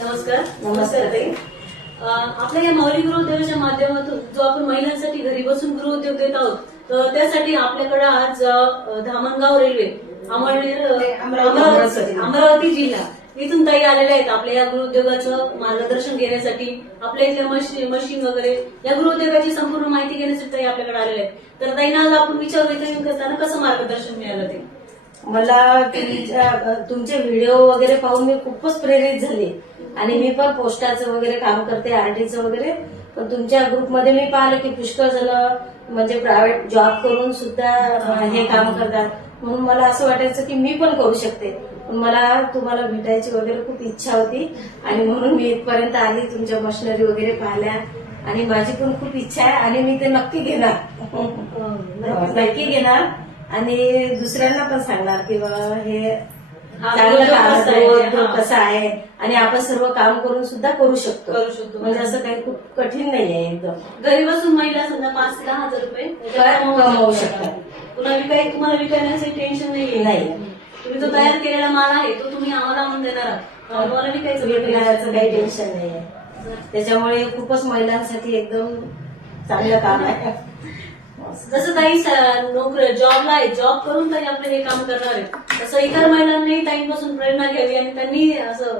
नमस्कार. नमस्कार. ताई. आपल्या या माऊली गृहोद्योगाच्या माध्यमातून जो आपण महिलांसाठी घरी बसून गृहोद्योग देत आहोत तर त्यासाठी आपल्याकडे आज धामणगाव रेल्वे अमळनेर अमरावती. जिल्हा. इथून ताई आलेल्या आहेत आपल्या या गृहोद्योगाचं मार्गदर्शन घेण्यासाठी. आपल्या इथल्या मशीन वगैरे या गृहोद्योगाची संपूर्ण माहिती घेण्यासाठी ताई आपल्याकडे आलेल्या आहेत. तर ताईंना आज आपण विचारू इथे त्यांना कसं मार्गदर्शन मिळालं ते? मला तुमच्या तुमचे व्हिडिओ वगैरे पाहून मी खूपच प्रेरित झाले. आणि मी पण पोस्टाचं वगैरे काम करते आरटीचं वगैरे. पण तुमच्या ग्रुपमध्ये मी पाहिलं की पुष्कळ जण म्हणजे प्रायव्हेट जॉब करून सुद्धा हे काम करतात. म्हणून मला असं वाटायचं की मी पण करू शकते. पण मला तुम्हाला भेटायची वगैरे खूप इच्छा होती. आणि म्हणून मी इथपर्यंत आली तुमच्या मशिनरी वगैरे पाहिल्या. आणि माझी पण खूप इच्छा आहे आणि मी ते नक्की घेणार. नक्की घेणार. आणि दुसऱ्यांना पण सांगणार की बाबा हे चांगलं उद्योग काम कसा आहे, आणि आपण सर्व काम करून सुद्धा करू शकतो. करू शकतो. म्हणजे असं काही खूप कठीण नाही आहे एकदम. घरी बसून महिला समजा पाच ते दहा हजार रुपये कमवू शकतात. पुन्हा विकाय तुम्हाला विकायचं टेन्शन नाही नाही. तुम्ही जो तयार केलेला माल आहे तो तुम्ही आम्हाला आणून देणार आहात. तुम्हाला विकायचं काही टेन्शन नाही आहे त्याच्यामुळे खूपच महिलांसाठी एकदम चांगलं काम आहे. जसं ताई नोकरी जॉबला आहे जॉब करून ताई आपलं हे काम करणार आहे. तसं इतर महिलांनी ताईंपासून प्रेरणा घ्यावी आणि त्यांनी असं